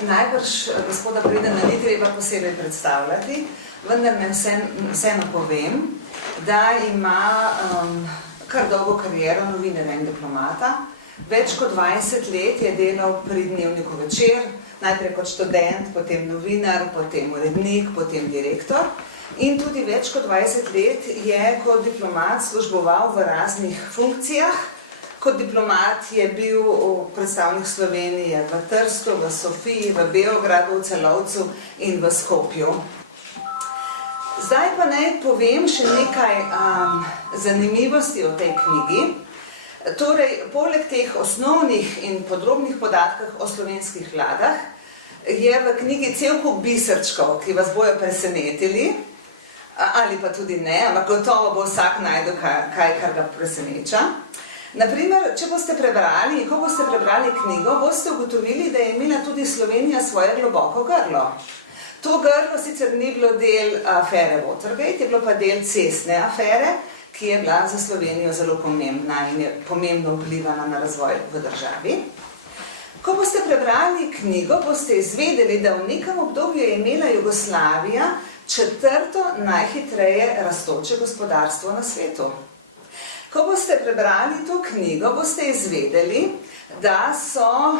Najbrž gospoda Predana ni treba posebej predstavljati, vendar ne vseeno povem, da ima kar dolgo kariero novinarja in diplomata. Več kot 20 let je delal pri Dnevniku Večer, najprej kot študent, potem novinar, potem urednik, potem direktor. In tudi več kot 20 let je kot diplomat služboval v raznih funkcijah. Kot diplomat je bil predstavnik Slovenije v Trstu, v Sofiji, v Beogradu, v Celovcu in v Skopju. Zdaj pa naj povem še nekaj zanimivosti o tej knjigi. Torej, poleg teh osnovnih in podrobnih podatkov o slovenskih vladah, je v knjigi cel kup biserčkov, ki vas bojo presenetili, ali pa tudi ne, ampak gotovo bo vsak našel kaj, kar ga preseneča. Naprimer, če boste prebrali, ko boste prebrali knjigo, boste ugotovili, da je imela tudi Slovenija svoje globoko grlo. To grlo sicer ni bilo del afere Watergate, je bilo pa del cestne afere, ki je bila za Slovenijo zelo pomembna in je pomembno vplivala na razvoj v državi. Ko boste prebrali knjigo, boste izvedeli, da v nekem obdobju je imela Jugoslavija četrto najhitreje rastoče gospodarstvo na svetu. Ko boste prebrali to knjigo, boste izvedeli, da so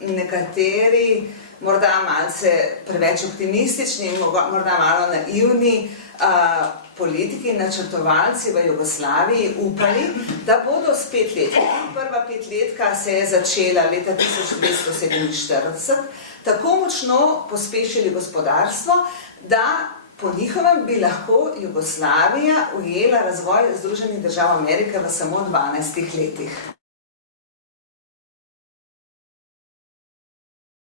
nekateri morda malce preveč optimistični, morda malo naivni politiki, načrtovalci v Jugoslaviji upali, da bodo s 5 let. Prva 5-letka se je začela leta 1947, tako močno pospešili gospodarstvo, da po njihovem bi lahko Jugoslavija ujela razvoj Združenih držav Amerike v samo 12 letih.